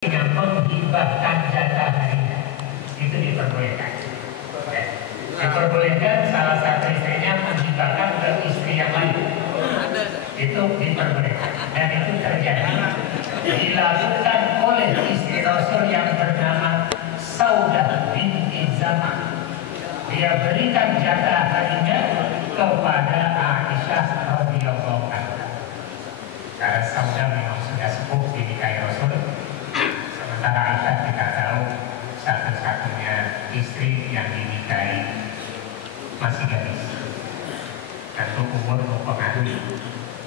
yang menghibahkan jatah harinya itu diperbolehkan. Ya. Diperbolehkan salah satu istrinya menghibahkan ke istri yang lain. Itu diperbolehkan dan itu terjadi dilakukan oleh istri Rasul yang bernama Saudah binti Zam'ah. Dia berikan jatah harinya kepada Aisyah radhiyallahu anha. Karena Saudah memang sudah sepuh dinikahi Rasul. Sementara Aisyah kita tahu satu-satunya istri yang dinikahi masih gadis, tentu umur mempengaruhi.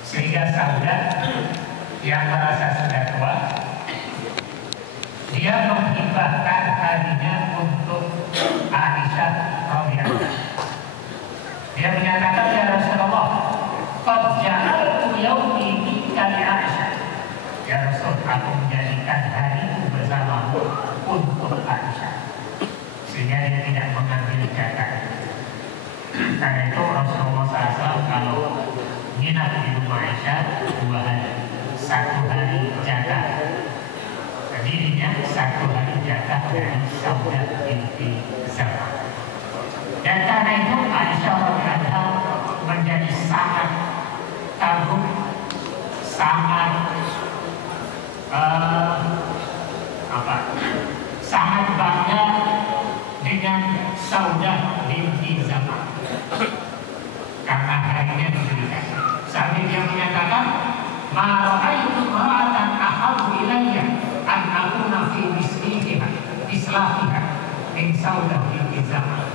Sehingga Saudah yang merasa sudah tua, dia menghibahkan harinya untuk Aisyah radhiyallahu anha. Dia menyatakan, ya Rasulullah, qad ja'altu yaumi bika li Aisyah. Ya Rasul, aku menjadikan hariku bersamamu untuk Aisyah, sehingga dia tidak mengambil jatah. Karena itu Rasulullah SAW kalau nginap di rumah Aisyah 2 hari, 1 hari jatah dirinya, 1 hari jatah dari Saudah binti Zam'ah. Dan karena itu Aisyah radhiyallahu menjadi sangat kagum, sangat sangat bangga dengan Saudah binti Zam'ah karena harinya diberikan. Sampai dia menyatakan, ma ra'aitu ra'atan ahabbu ilayya an akuna fi islahiha min Saudah binti Zam'ah.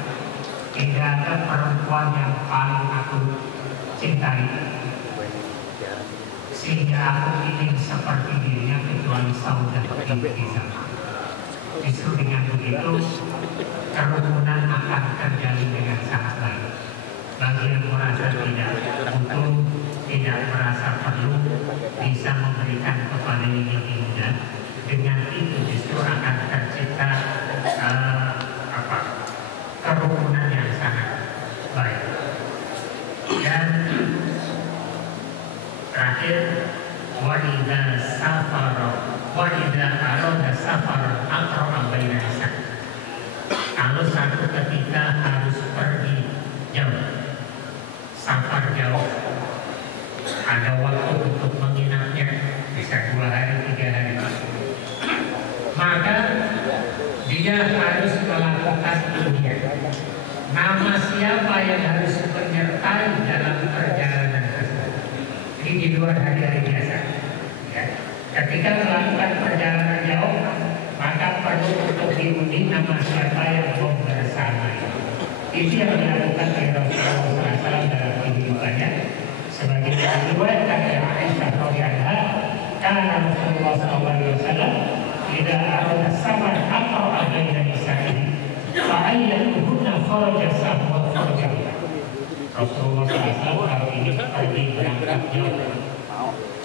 Tidak ada perempuan yang paling aku cintai sehingga aku ingin seperti dirinya kecuali Saudah binti Zam'ah. Justru dengan begitu kerukunan akan terjalin dengan sangat baik. Bagi yang merasa tidak butuh, tidak merasa perlu, bisa memberikan kepada yang lebih mudah. Dengan itu justru akan tercipta kerukunan yang sangat baik. Dan terakhir, wanita arada safar aqra'a baina nisa. Kalau satu ketika harus pergi jauh, safar jauh, ada waktu untuk menginapnya, bisa 2 hari, 3 hari, maka dia harus melakukan ujian. Nama siapa yang harus menyertai dalam perjalanan tersebut? Ini di luar hari-hari biasa. Ya. Ketika melakukan perjalanan jauh, maka perlu untuk diundi nama siapa yang mau bersama. Itu yang dilakukan oleh Rasulullah SAW dalam kehidupannya. Sebagai diriwayatkan oleh Aisyah radhiyallahu anha, karena Rasulullah SAW tidak arada safar aqra'a baina nisa'ihi fa'ayyatuhunna kharaja sahwa kharaja. Rasulullah SAW kalau ini pergi berangkat jauh,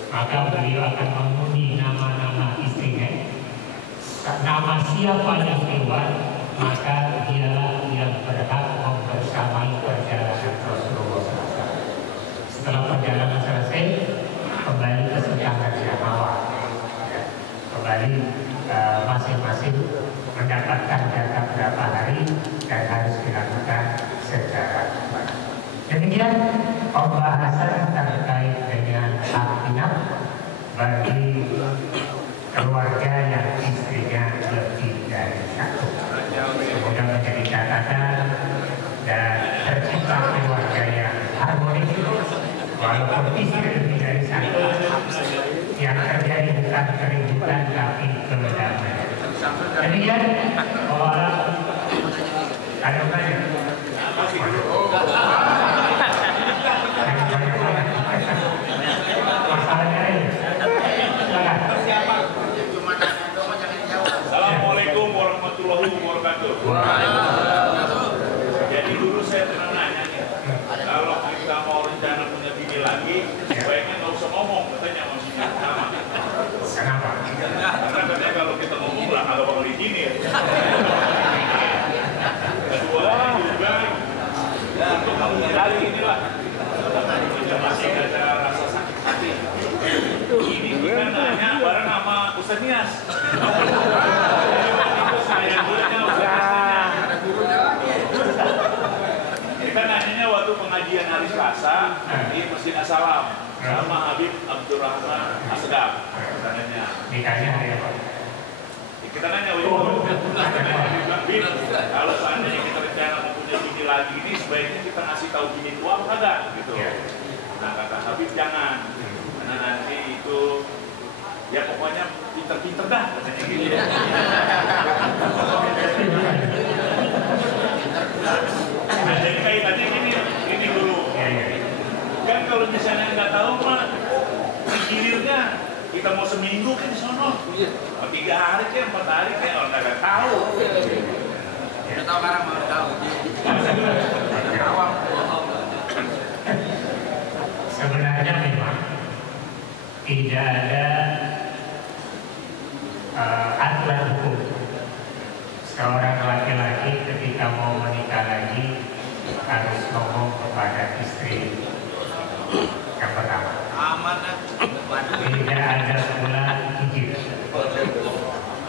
maka beliau akan mengundi nama-nama istrinya. Nama siapa yang keluar, maka dialah yang berhak membersamai perjalanan Rasulullah SAW. Setelah perjalanan selesai, kembali ke sedangkan yang awal. Kembali masing-masing mendapatkan jatah berapa hari dan harus dilakukan secara baik. Demikian pembahasan terkait dengan hak inap bagi keluarga yang istrinya lebih dari 1. Semoga menjadi catatan dan tercipta keluarga yang harmonis. Walaupun istri lebih dari 1, yang terjadi bukan keributan tapi kedamaian. Demikian ada banyak. Assalamualaikum warahmatullahi wabarakatuh. Jadi dulu saya pernah nanya nih, kalau kita mau rencana punya bini lagi, sebaiknya nggak usah ngomong, katanya maksudnya sama. Kenapa? Karena katanya kalau kita ngomong lah kalau bakal izinin. Kedua juga untuk menghindari inilah masih ada rasa sakit hati. Ini kita nanya bareng sama Ustaz Nias. Masjid As-Salam sama Habib Abdurrahman Asdaq katanya. Nikahnya hari apa? Kita nanya, kalau seandainya kita rencana mempunyai bini lagi ini, sebaiknya kita ngasih tahu bini tua apa enggak gitu. Nah kata Habib jangan, karena nanti itu ya pokoknya pinter-pinter dah katanya gitu ya. Nah jadi kaitannya gini dulu. Kan kalau misalnya nggak tahu mah hilirnya kita mau seminggu kan di sono, 3 hari kan 4 hari kan orang nggak tahu. Udah tahu sekarang mau tahu. Sebenarnya memang tidak ada aturan hukum seorang laki-laki ketika mau menikah lagi harus ngomong kepada istri yang pertama. Aman lah. Tidak ada pula izin.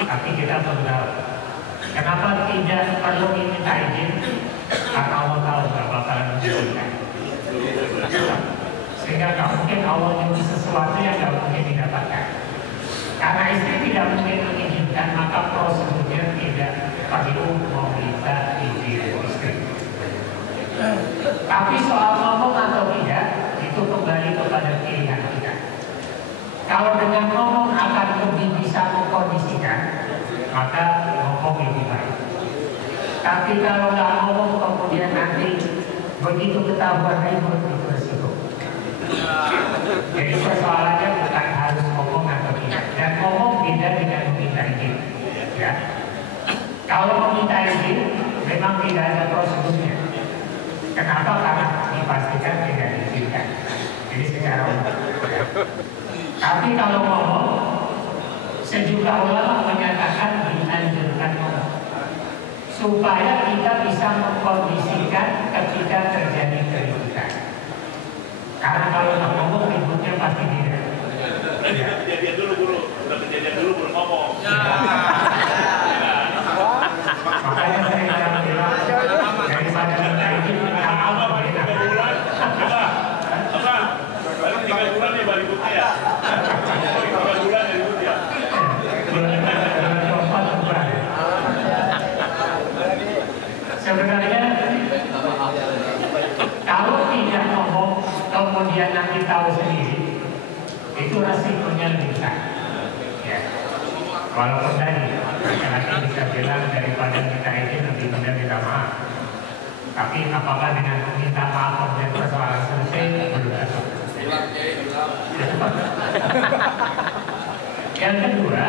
Tapi kita perlu tahu kenapa tidak perlu minta izin, karena Allah tahu nggak bakalan mengizinkan. Sehingga nggak mungkin Allah nyuruh sesuatu yang nggak mungkin didapatkan. Karena istri tidak mungkin mengizinkan, maka prosedurnya tidak perlu meminta izin istri. Tapi soal ngomong atau tidak itu kembali kepada pilihan kita. Kalau dengan ngomong akan lebih bisa mengkondisikan, maka ngomong lebih baik. Tapi kalau nggak ngomong kemudian nanti begitu ketahuan ribut itu resiko. Jadi persoalannya bukan harus ngomong atau tidak. Dan ngomong beda dengan meminta izin. Ya. Kalau meminta izin memang tidak ada prosedurnya. Kenapa? Karena dipastikan tidak diizinkan. Jadi secara umum. Tapi kalau ngomong, sejumlah ulama menyatakan dianjurkan ngomong supaya kita bisa mengkondisikan ketika terjadi keributan. Karena kalau nggak ngomong ributnya pasti tidak. Berarti udah kejadian dulu guru, belum ngomong. Makanya saya bilang daripada minta izin Apa baru 3 bulan? Apa? Baru 3 bulan ya baru ributnya ya? 3 bulan ya ributnya? Sebenarnya kalau tidak ngomong kemudian nanti tahu sendiri itu resikonya lebih besar. Ya. Walaupun tadi laki-laki bisa bilang daripada minta izin lebih kemudian minta maaf. Tapi apakah dengan meminta maaf kemudian persoalan selesai? Belum tentu. Yang kedua,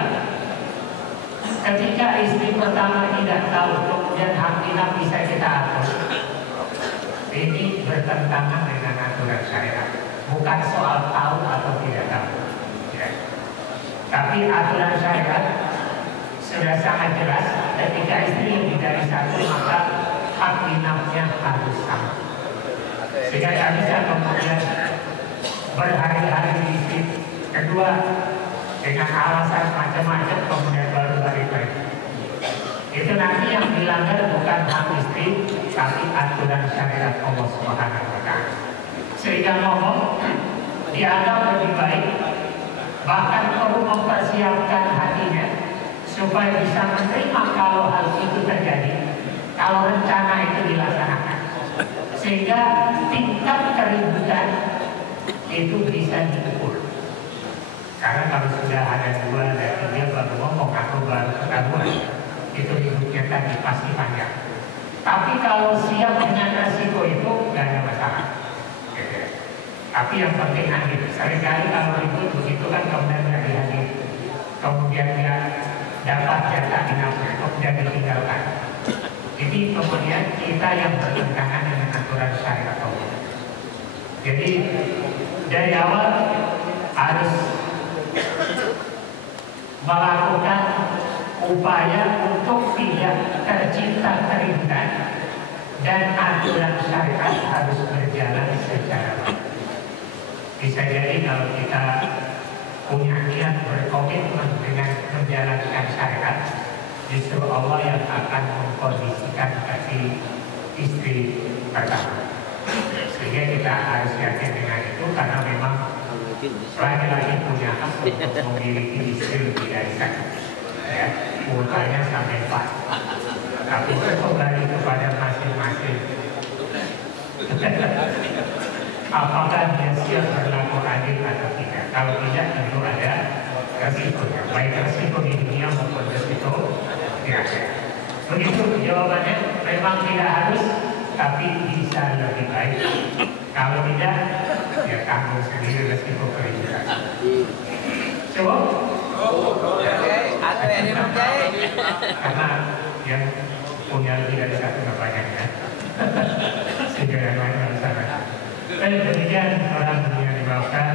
ketika istri pertama tidak tahu kemudian hak inap bisa kita atur, ini bertentangan dengan aturan syariat. Bukan soal tahu atau tidak tahu. Ya. Tapi aturan syariat sudah sangat jelas ketika istri lebih dari satu maka hak inapnya harus sama. Sehingga tidak bisa kemudian berhari-hari di istri kedua dengan alasan macam-macam kemudian baru balik lagi. Itu nanti yang dilanggar bukan hak istri tapi aturan syariat Allah Subhanahu wa Ta'ala. Sehingga ngomong dianggap lebih baik, bahkan perlu mempersiapkan hatinya supaya bisa menerima kalau hal itu terjadi, kalau rencana itu dilaksanakan, sehingga tingkat keributan itu bisa diukur. Karena kalau sudah ada 2 dan 3 baru ngomong atau baru ketahuan, itu ributnya tadi pasti panjang. Tapi kalau siap dengan resiko itu nggak ada masalah. Tapi yang penting hadir. Seringkali kalau ribut begitu kan kemudian nggak dihadir, kemudian dia dapat jatah inapnya, kemudian ditinggalkan. Jadi kemudian kita yang bertentangan dengan aturan syariat Allah. Jadi dari awal harus melakukan upaya untuk tidak tercipta keributan dan aturan syariat harus berjalan secara baik. Bisa jadi kalau kita punya niat berkomitmen dengan menjalankan syariat, justru Allah yang akan mengkondisikan hati istri pertama. Sehingga kita harus yakin dengan itu karena memang laki-laki punya hak untuk memiliki istri lebih dari satu. Ya, kuotanya sampai 4. Tapi itu kembali kepada masing-masing. Apakah dia siap berlaku adil atau tidak? Kalau tidak, tentu ada resikonya. Baik resiko di dunia maupun resiko di akhirat. Begitu jawabannya. Memang tidak harus, tapi bisa lebih baik. Kalau tidak, ya tanggung sendiri resiko keributan. Coba. Karena yang punya lebih dari satu nggak banyak ya. Sehingga yang lain harus sana. Demikian orang yang dimaafkan.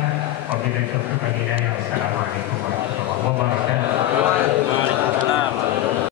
Wabillahi taufiq wal hidayah. Wassalamualaikum warahmatullahi wabarakatuh.